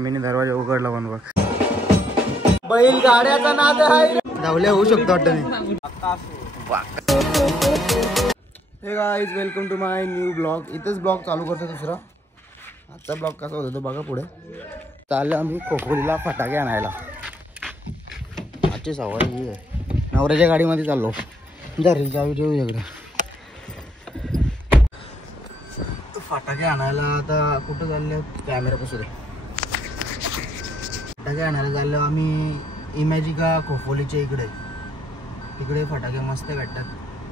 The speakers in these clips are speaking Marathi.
मम्मीने दरवाजा उघडला पण बघ. बैल गाड्याचा नाद आहे. धावल्या होऊ शकतो वाटतं. Hey guys, welcome to my new blog. इथेच ब्लॉग चालू करतो दुसरा. आजचा ब्लॉग कसा होता तो बघा पुढे. चाललो आम्ही खोपोलीला फटाके आणायला. आजची सवय ही आहे. नवऱ्याच्या गाडीमध्ये चाललो. जा रे, जाऊ ठेवू इकडे. फटाके आणायला आता कुठं चालले, कॅमेरा पासून फटाके आणायला चाललो आम्ही. इमॅजिका खोपोलीच्या इकडे. तिकडे फटाके मस्त भेटतात.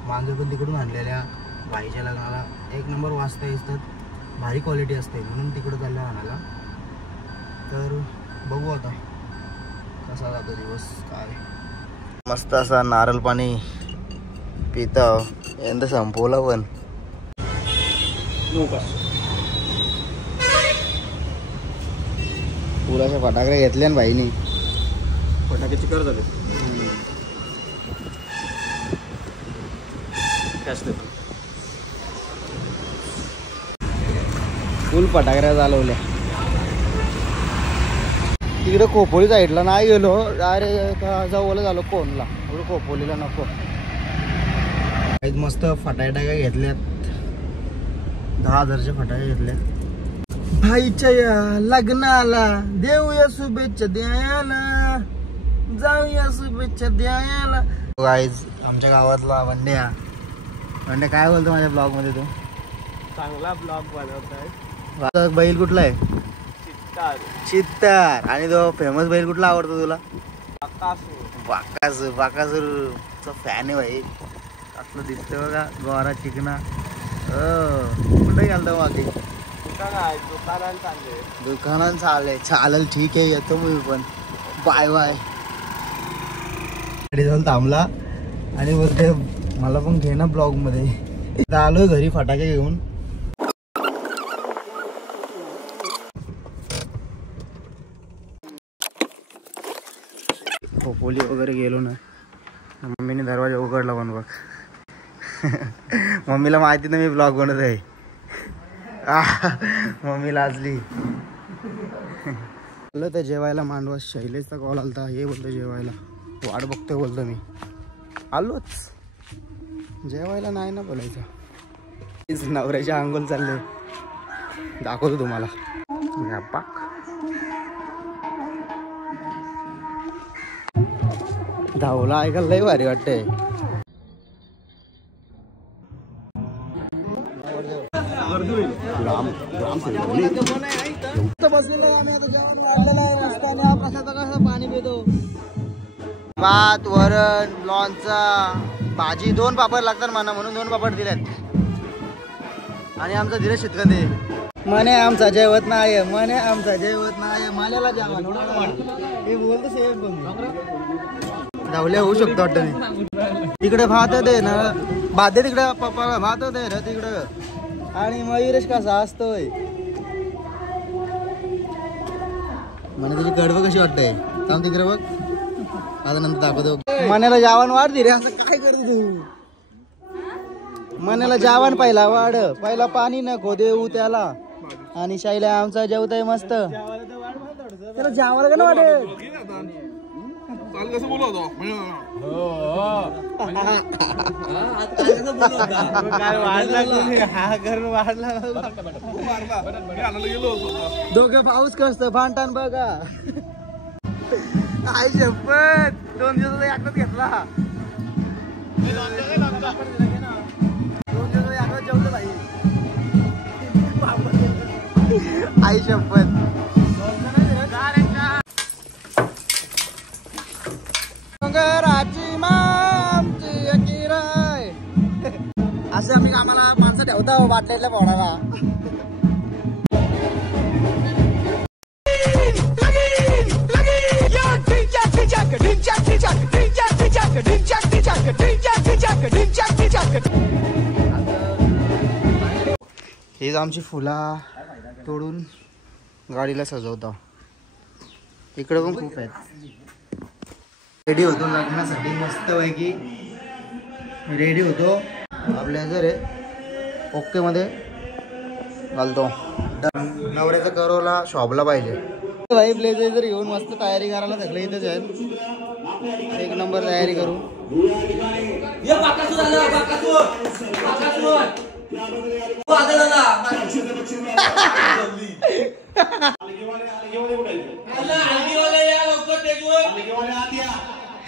मागे पण तिकडून आणलेल्या बाईच्या लग्नाला एक नंबर वाजता असतात. भारी क्वालिटी असते म्हणून तिकडं चाललं आणायला. तर बघू आता कसा जातो दिवस. काय मस्त असा नारळ पाणी पिता. यंदा संपवला पण पुराचे फटाके घेतले ना बाईनी. फटाके चिकर झाले. फुल फटाकड्या चालवल्या. तिकडे खोपोली साईडला नाही गेलो. डायरेक्ट जवळ झालो कोणला. खोपोलीला नको. मस्त फटाके घेतल्यात. 10,000चे फटाके घेतले. भाईच्या या लग्नाला देऊया शुभेच्छा द्यायला, जाऊया शुभेच्छा द्यायला. गाईज, आमच्या गावातला वंड्या. वंड्या काय बोलतो माझ्या ब्लॉग मध्ये तू? चांगला ब्लॉग बनवताय. बैल कुठला आहे? चित्तार. चित्तार. आणि तो फेमस बैल कुठला आवडतो तुला? बाकासूर. बाकासूरचा फॅन आहे भाई. असलं दिसतं बघा, गोरा चिकना. कुठं गेलतो बाकी? दुकानात चालेल. ठीक आहे, येतो मी पण. Bye bye. गाडी जाऊन थांबला आणि बोलते मला पण घे ना ब्लॉग मध्ये. आलोय घरी फटाके घेऊन. खोपोली वगैरे गेलो ना. मम्मीने दरवाजा उघडला पण बघ. मम्मीला माहिती ना मी ब्लॉग बनवत आहे. मम्मी लाजली. बोललो तर जेवायला मांडवा. शैलेशचा कॉल आलता. हे बोलतो जेवायला. वाट बघतोय बोलतो मी. आलोच जेवायला. नाही ना बोलायचं. नवऱ्याच्या अंघोल चालले. दाखवतो तुम्हाला. धावला ऐकायला लय भारी वाटतंय. पाणी पितो. भात, वरण, लोणचा, भाजी. 2 पापड लागतात म्हणा, म्हणून 2 पापड दिल्यात. आणि आमचा धीरज शेतकरी म्हणे आमचा जेवत नाही. माल्याला जेवण हे बोलतो. सेम धावल्या होऊ शकतो वाटतं. तिकडे भात दे ना. भात दे तिकडे. पप्पा भात दे ना तिकडं. आणि मयुरेश कसा असतोय म्हणे. तुझी कडवं कशी वाटतंय थांब तिकडे बघ. आता नंतर दाखवतो. मनाला जेवण वाढ रे. असं काय करतो तू? मनाला जेवण पहिला वाढ. पहिला पाणी नको देऊ त्याला. आणि शाईला आमचा जेवताय मस्त. त्याला जेवायला का ना वाटेल. दोघे पाऊस कसत भांडण बघा. आई शपथ 2 दिवस एकच घेतला. 2 दिवस एकच जेवलं भाई. आई शपथ. असे आम्ही आम्हाला माणसं ठेवतो बाटल्यातल्या पोडाला. हीच आमची फुला तोडून गाडीला सजवतो. इकडे पण खूप आहेत. रेडी होतो लग्नासाठी मस्त पैकी. रेडी होतो. आपल्या जर ओके मध्ये घालतो. नवऱ्याचा करोला शॉपला पाहिजे. भाई ब्लेझर घेऊन मस्त तयारी करायला सगळे इथेच आहेत. एक नंबर तयारी करू.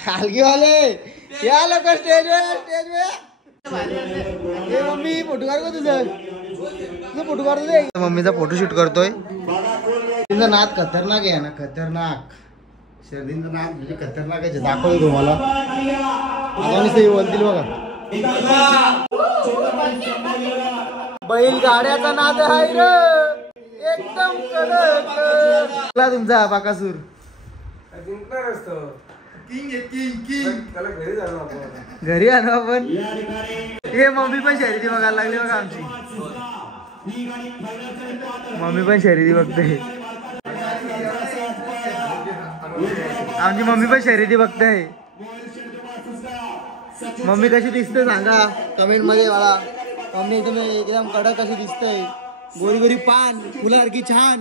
हलगीवाले या लोक स्टेजवर. मम्मी फोटो काढ तुझं फोटो काढतो. मम्मीचा फोटोशूट करतोय. तिचा नाद खतरनाक आहे ना, खतरनाक. शर्दींचा नाद म्हणजे खतरनाक आहे. दाखवतो तुम्हाला. आता बोलतील बघा. बैलगाड्याचा नाद आहे रे एकदम कडक. तुमचा बाकासूर घरी आणू आपण. हे मम्मी पण शर्यती बघायला लागली बघा आमची. मम्मी पण शर्यती बघते. आमची मम्मी पण शर्यती बघते. मम्मी कशी दिसते सांगा कमेंट मध्ये मला. मम्मी तुम्ही एकदम कडक कशी दिसते. गोरी गोरी पान फुलासारखी छान.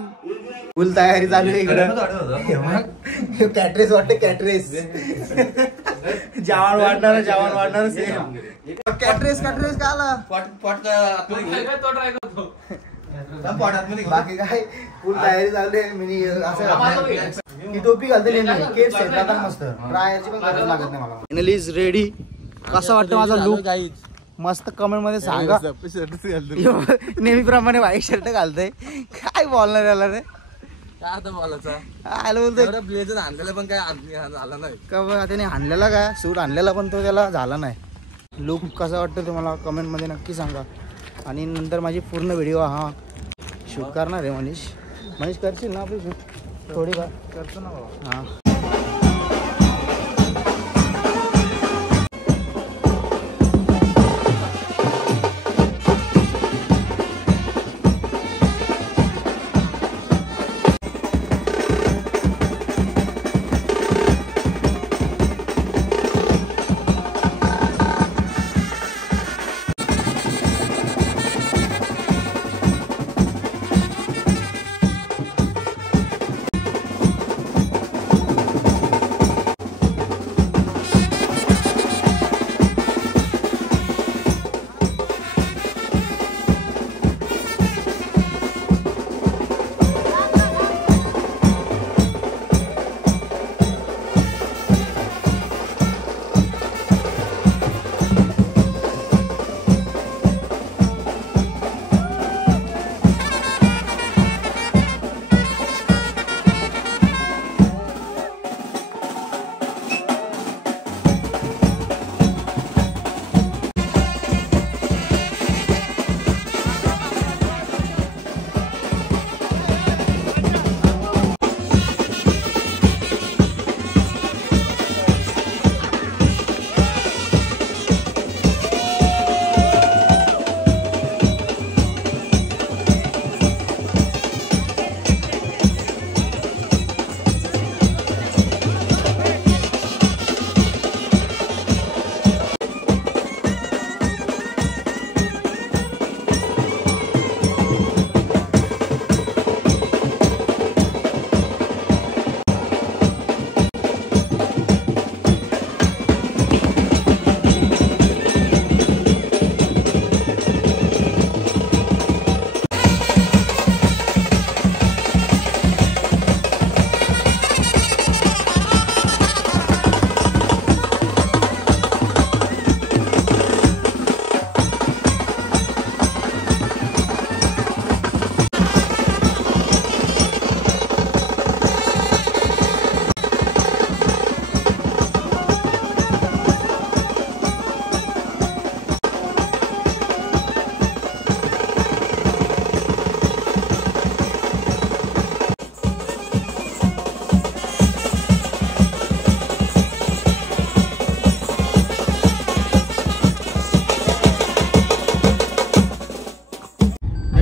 फुल तयारी चालू आहे इकडं. कॅटरेस वाटते कॅटरेस. जेवण वाढणार सेम. कॅटरेस का आला. बाकी काय फुल तयारी चालू आहे. मी असं ही टोपी घालते केस मस्त. ड्रायरची पण गरज लागत नाही मला. Finally is ready. कसा वाटतं माझा लुक मस्त कमेंट मध्ये सांगा. नेहमीप्रमाणे व्हाईट शर्ट घालतोय. काय बोलणार याला रे. काय आता बोलायचं. आलं बोलतोय ब्लेझर आणलेला पण काय झाला नाही का. त्याने आणलेला काय सूट आणलेला पण तो त्याला झाला नाही. लुक कसा वाटतं तुम्हाला कमेंट मध्ये नक्की सांगा. आणि नंतर माझी पूर्ण व्हिडिओ हा शूट करणार आहे मनीष करशील ना आपली शूट थोडीफार. करतो ना बाबा. हां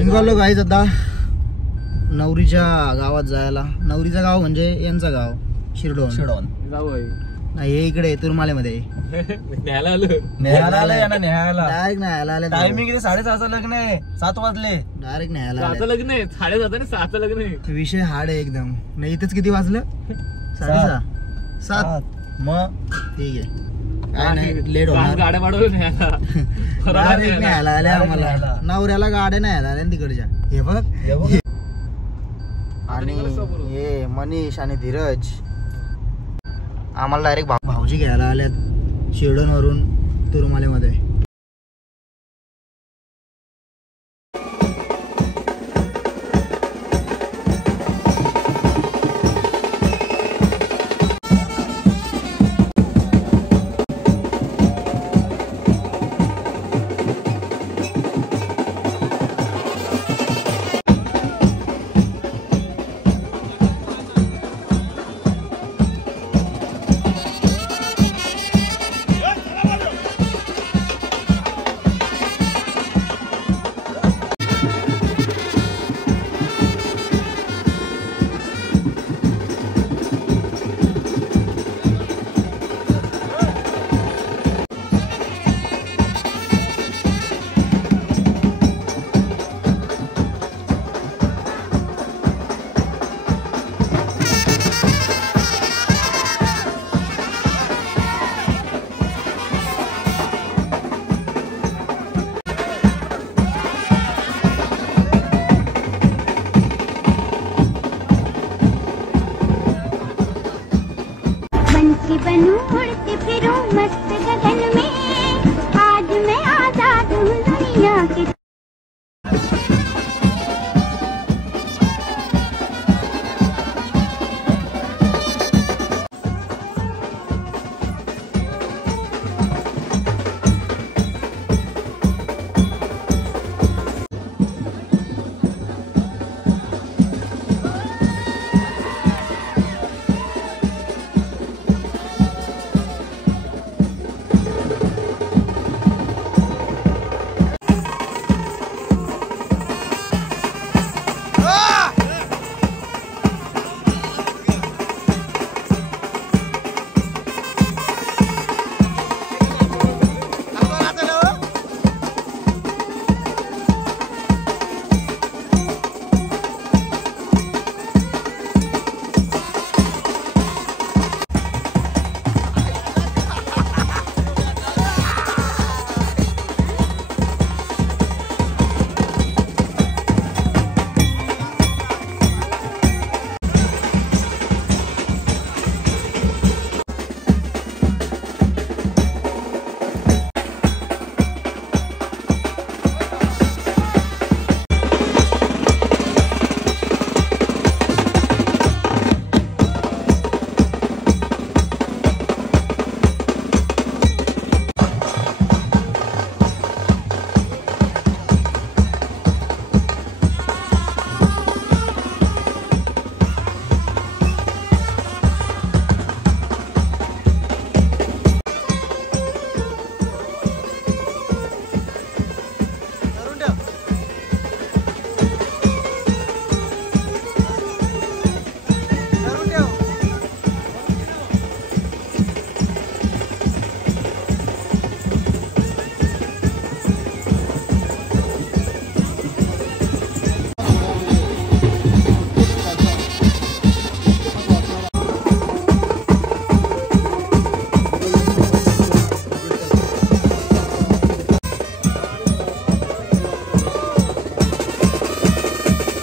निघालो गाईज आता नवरीच्या गावात जायला. नवरीचं गाव म्हणजे यांचं गाव शिरडोन. जाऊ नाही हे इकडे तुरमालेमध्ये न्यायला आलो न्यायला आलं यांना न्यायला डायरेक्ट न्यायला आले टायमिंग 6:30 लग्न आहे 7 वाजले डायरेक्ट न्यायला आता आले. लग्न आहे 7:30 आणि 6 लग्न आहे. विषय हार्ड आहे एकदम. नाही इथंच किती वाजलं 6:30 7 मग ठीक आहे काय नाही लेट होणार. गाड्या वाढवलं न्यायला डायरेक्ट न्यायला आले आम्हाला. न्यायला. नवऱ्याला गाड्या न्यायला आल्या ना तिकडच्या. हे बघ आणि हे मनीष आणि धीरज आम्हाला डायरेक्ट भाऊजी घ्यायला आल्यात शिर्डन वरून तुरमालेमध्ये. बनूं उड़ती फिरूं मस्त गगन में, आज मैं आजाद हूँ दुनिया की.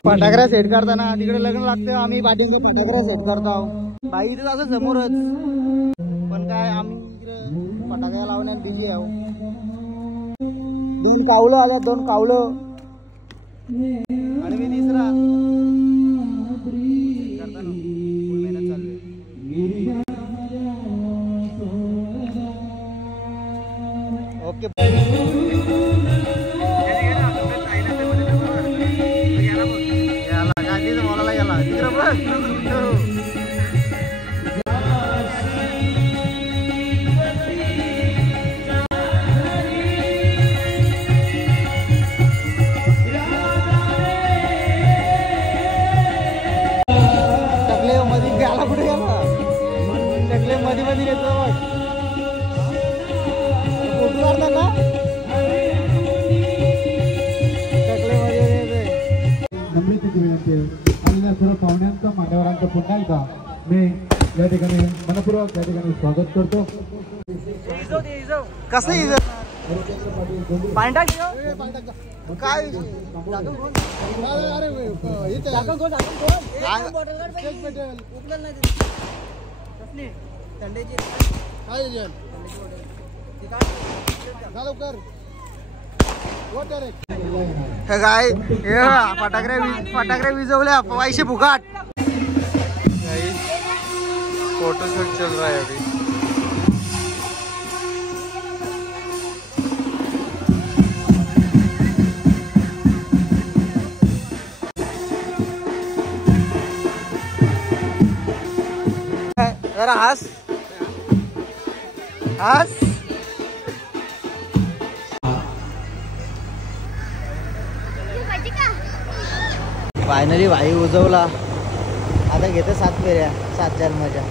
फटाकड्या सेट करताना तिकडे लग्न लागतं, आम्ही पाठींचे फटाकड्या सेट करतो. बाई इथं असं समोरच, पण काय आम्ही तिकडे फटाकड्या लावण्यात बिझी आहो. 2 कावलं आल्या, 2 कावलं आणि मी तिसरा करताना फुल मेहनत चालू आहे. ओके मध्ये मध्ये येतो फोटो काढतात ना नम्रतेची विनंती आहे आलेल्या सर्व पाहुण्यांचा मान्यवरांचा पुन्हा एकदा मी या ठिकाणी मनपूर्वक या ठिकाणी स्वागत करतो. कसं पांडा काय काय फटाकऱ्या विजवल्या पैसे फुकाट. फोटोशूट चल रहा है अभी. जरा हस हस. फायनली भाई उजवला. आता घेते 7 फेऱ्या 7 जन्माच्या.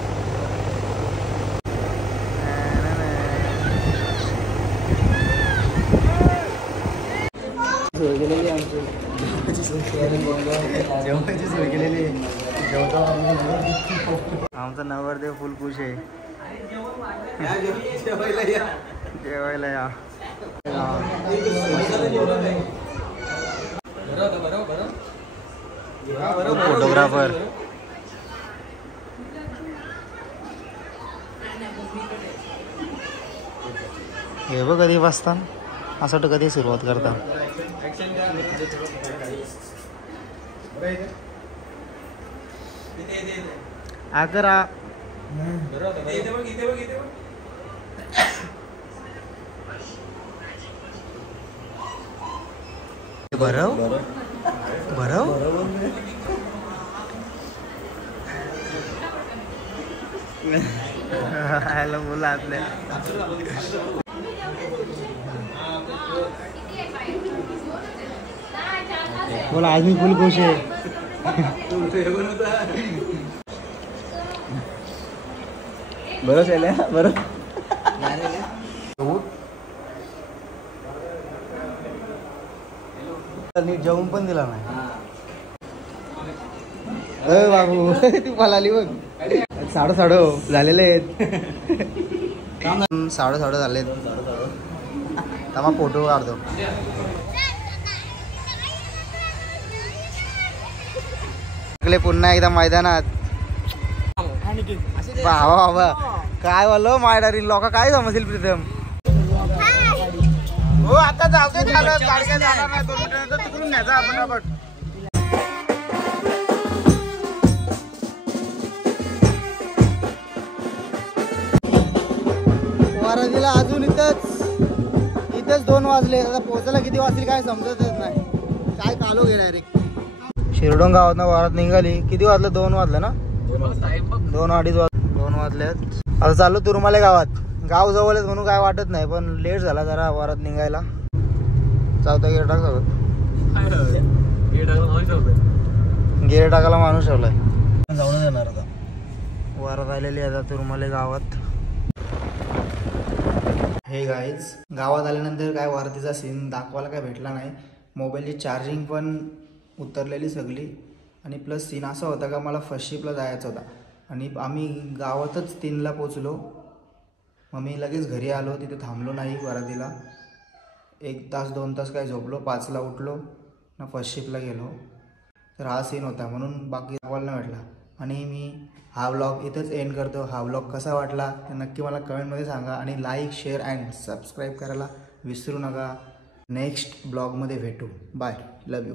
सोय केलेली आमची जेवणाची सोय केलेली. आमचा नवरदेव फुल खुश आहे. जेवायला या. फोटोग्राफर हे बघ कधी बसता असं वाटतं कधी सुरुवात करता. आकरा भरव भरव हॅलो बोला आपल्या बोला आज मी फुल खुश आहे. बरं चालल्या बरं नीट जेवून पण दिला नाही. अरे बाबू ती पळाली बघ. साडो झालेले आहेत. साडो झालेत. तमा फोटो काढतो. पुन्हा एकदा मैदानात. बाबा काय बोललो मायडारी लोक काय समजतील प्रीतम. हो आता जाऊदे झालं गाडग्या जाणार नाही 2 मिनिटानंतर तिकडून न्यायचा आपण. वाराजीला अजून इथंच 2 वाजले. आता पोहोचायला किती वाजतील काय समजतच नाही. काय कालो गे डायरेक्ट. शिरडोन गावात ना वारात निघाली. किती वाजलं 2 वाजलं ना 2 वाजल्यात. आता चाललो तुरमाले गावात. गाव जवळ आहेत म्हणून काय वाटत नाही पण लेट झाला जरा वारात निघायला. चावता गेअर टाक गेअर टाकायला माणूस ठेवलाय. जाऊन येणार आता. वारात आलेली आता तुरमाले गावात. हे गाईज गावात आल्यानंतर काय वारतीचा सीन दाखवायला काय भेटला नाही. मोबाईलची चार्जिंग पण उतरलेली सगळी आणि प्लस सीन असा होता का मला फर्स्ट शिपला जायचा होता आणि आम्ही गावातच 3ला पोचलो. मग मी लगेच घरी आलो. तिथे थांबलो नाही वारातीला. 1 तास 2 तास काय झोपलो. 5ला उठलो ना फर्स्ट शिपला गेलो. तर हा सीन होता म्हणून बाकी दाखवायला नाही भेटला. आणि मी हा व्लॉग इथंच एंड करतो. हा व्लॉग कसा वाटला ते नक्की मला कमेंटमध्ये सांगा आणि लाईक शेअर अँड सबस्क्राईब करायला विसरू नका. नेक्स्ट ब्लॉगमध्ये भेटू. बाय. Love you.